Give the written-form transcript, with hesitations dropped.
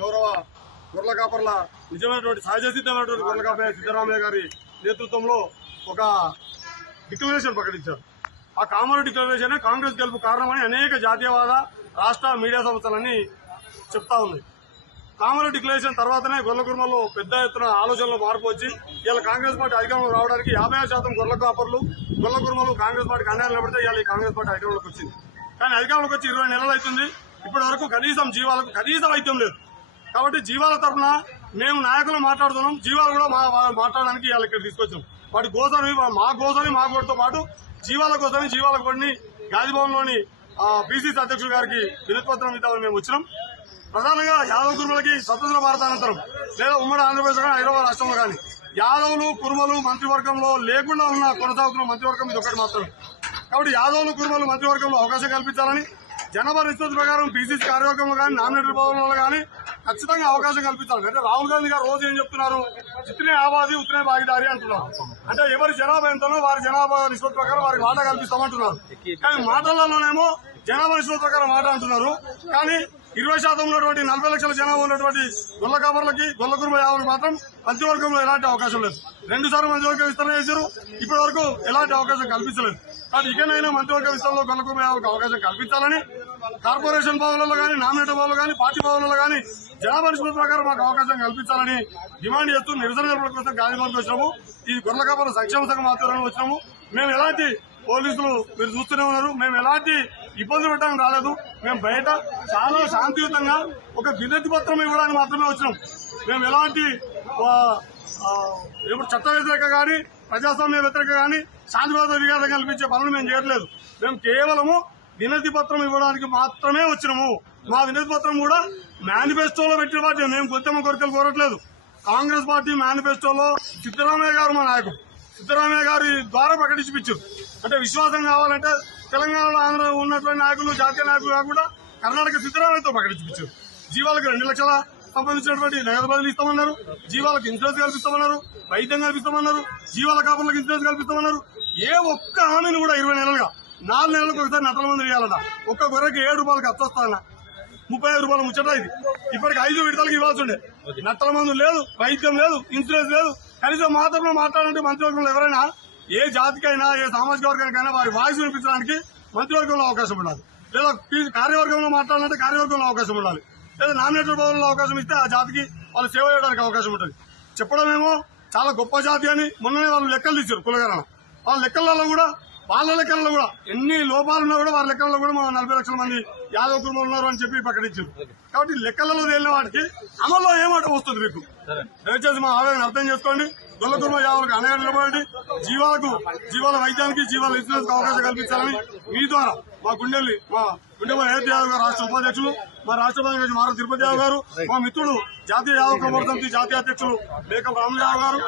గౌరవ గొర్రెల కాపర్ల నిజమైనటువంటి సహజసిద్ధమైనటువంటి గొర్రెల కాపర్ సిద్ధరామయ్య గారి నేతృత్వంలో ఒక డిక్లరేషన్ ప్రకటించారు. ఆ కామన్ డిక్లరేషన్ కాంగ్రెస్ గెలుపు కారణమని అనేక జాతీయవాద రాష్ట్ర మీడియా సంస్థలన్నీ చెప్తా ఉన్నాయి. కామన్ డిక్లరేషన్ తర్వాతనే గొర్రెల కుర్మలో పెద్ద ఎత్తున ఆలోచనలో మార్పు వచ్చి ఇలా కాంగ్రెస్ పార్టీ అధికారంలో రావడానికి 50% గొర్రెల కాపర్లు గొర్రెల కుర్మలు కాంగ్రెస్ పార్టీకి అండగా నిలబడితే ఇవాళ కాంగ్రెస్ పార్టీ అధికారంలోకి వచ్చింది. కానీ అధికారంలోకి వచ్చి 20 నెలలు అవుతుంది. ఇప్పటి వరకు కనీసం జీవాలకు కనీసం వైద్యం లేదు. కాబట్టి జీవాల తరఫున మేము నాయకులు మాట్లాడుతున్నాం. జీవాలు కూడా మాట్లాడడానికి ఇవాళ ఇక్కడ తీసుకొచ్చాం. వాటి గోసని మా గోడతో పాటు జీవాల కోసమే జీవాల గోడిని గాంధీభవన్లోని బీసీసీ అధ్యక్షుడు గారికి వినతిపత్రం ఇద్దామని మేము వచ్చినాం. ప్రధానంగా యాదవ కుర్మలకి స్వతంత్ర భారతానంతరం లేదా ఉమ్మడి ఆంధ్రప్రదేశ్ కానీ హైదరాబాద్ రాష్ట్రంలో కానీ యాదవులు కుర్మలు మంత్రివర్గంలో లేకుండా ఉన్న కొనసాగుతున్న మంత్రివర్గం ఇది ఒకటి మాత్రమే. కాబట్టి యాదవులు కుర్మలు మంత్రివర్గంలో అవకాశం కల్పించాలని జనాభా నిష్పత్తి ప్రకారం బీసీసీ కార్యవర్గంలో కానీ నామినేటెడ్ భవనంలో కానీ ఖచ్చితంగా అవకాశం కల్పించాలి. అంటే రాహుల్ గాంధీ గారు రోజు ఏం చెప్తున్నారు, జితనే ఆబాది ఉత్తనే భాగీదారి అంటున్నారు. అంటే ఎవరి జనాభా ఎంతనో వారి జనాభా నిష్పత్తి ప్రకారం వారికి వాటా కల్పిస్తామంటున్నారు. కానీ మాటలలోనేమో జనాభా నిష్పత్తి ప్రకారం మాట అంటున్నారు. కానీ 20% ఉన్నటువంటి 40 లక్షల జనాభా ఉన్నటువంటి గొల్ల కాపర్లకి గొల్ల కుర్మ యావలకు మాత్రం మంత్రివర్గంలో ఎలాంటి అవకాశం లేదు. 2 సార్లు మంత్రివర్గం విస్తరణ చేశారు. ఇప్పటి వరకు ఎలాంటి అవకాశం కల్పించలేదు. కానీ ఇకనైనా మంత్రివర్గ విస్తరణలో గొల్ల కుర్మ యావలకు అవకాశం కల్పించాలని కార్పొరేషన్ భవన్లలో కానీ నామినేటెడ్ భవన్లో కానీ పార్టీ భవన్లలో కానీ జనాభా నిష్పత్తి ప్రకారం మాకు అవకాశం కల్పించాలని డిమాండ్ చేస్తూ నిరసన జరపడం కోసం గాంధీభవన్కి వచ్చినాము. ఈ గొర్రెల కాపర్ల సంక్షేమ సంఘం ఆధ్వర్యంలో వచ్చినాము. మేము ఎలాంటి పోలీసులు మీరు చూస్తూనే ఉన్నారు, మేము ఎలాంటి ఇబ్బందులు పెట్టడానికి రాలేదు. మేము బయట చాలా శాంతియుతంగా ఒక వినతి పత్రం ఇవ్వడానికి మాత్రమే వచ్చినాం. మేము ఎలాంటి ఇప్పుడు చట్ట వ్యతిరేక కానీ ప్రజాస్వామ్య వ్యతిరేక కానీ శాంతివాద విఘాతం కల్పించే పనులు మేము చేయట్లేదు. మేము కేవలము వినతి పత్రం ఇవ్వడానికి మాత్రమే వచ్చినాము. మా వినతి పత్రం కూడా మేనిఫెస్టోలో పెట్టిన పార్టీ. మేము కొత్తమ్మ కోరికలు కోరట్లేదు. కాంగ్రెస్ పార్టీ మేనిఫెస్టోలో సిద్ధరామయ్య గారు మా నాయకుడు సిద్ధరామయ్య గారి ద్వారా ప్రకటించిపించారు. అంటే విశ్వాసం కావాలంటే తెలంగాణలో ఆంధ్ర ఉన్నటువంటి నాయకులు జాతీయ నాయకులు కాకుండా కర్ణాటక సిద్ధరామయ్యతో ప్రకటించిపించారు. జీవాలకు 2 లక్షల సంబంధించినటువంటి నగదు బదిలీ ఇస్తామన్నారు. జీవాలకు ఇన్సూరెన్స్ కల్పిస్తామన్నారు. వైద్యం కల్పిస్తామన్నారు. జీవాల కాపులకు ఇన్సూరెన్స్ కల్పిస్తామన్నారు. ఏ ఒక్క హామీని కూడా 20 నెలలుగా 4 నెలలకు ఒకసారి నట్టల మందు వేయాలన్నా ఒక్క గొర్రెకి 7 రూపాయలు ఖర్చు వస్తాయన్న 35 రూపాయలు ముచ్చట ఇది. ఇప్పటికి 5 విడతలకు ఇవ్వాల్సి ఉండే. నట్టల మందు లేదు, వైద్యం లేదు, ఇన్సూరెన్స్ లేదు. కనీసం మాత్రమే మాట్లాడాలంటే మంత్రివర్గంలో ఎవరైనా ఏ జాతికైనా ఏ సామాజిక వర్గానికైనా వారి వాయిస్ వినిపించడానికి మంత్రివర్గంలో అవకాశం ఉండాలి. లేదా కార్యవర్గంలో మాట్లాడాలంటే కార్యవర్గంలో అవకాశం ఉండాలి. లేదా నామినేటెడ్ భవనంలో అవకాశం ఇస్తే ఆ జాతికి వాళ్ళు సేవ చేయడానికి అవకాశం ఉంటుంది. చెప్పడమేమో చాలా గొప్ప జాతి అని మొన్ననే వాళ్ళు లెక్కలు తీశారు. కులగరణ వాళ్ళ లెక్కలలో కూడా ఎన్ని లోపాలున్నా కూడా వారి లెక్కల్లో కూడా మన 40 లక్షల మంది యాదవ కుటుంబాలు ఉన్నారు అని చెప్పి ప్రకటించారు. కాబట్టి లెక్కలలో తేలిన వాటికి అమల్లో ఏమాట వస్తుంది మీకు. దయచేసి మా ఆవేదన అర్థం చేసుకోండి. గొల్ల కుటుంబ యాదవులకు అండగా నిలబడండి. జీవాల వైద్యానికి జీవాల ఇన్సూరెన్స్ అవకాశం కల్పించాలని మీ ద్వారా మా గుండెల్లి అయోధ్య యాదవ్ గారు రాష్ట్ర ఉపాధ్యక్షులు, మా రాష్ట్ర ఉపాధ్యక్షులు మారం తిరుపతి యాదవ్ గారు, మా మిత్రుడు జాతీయ యాదవ ప్రబోధ సమితి జాతీయ అధ్యక్షులు మేకం రాములు యాదవ్ గారు.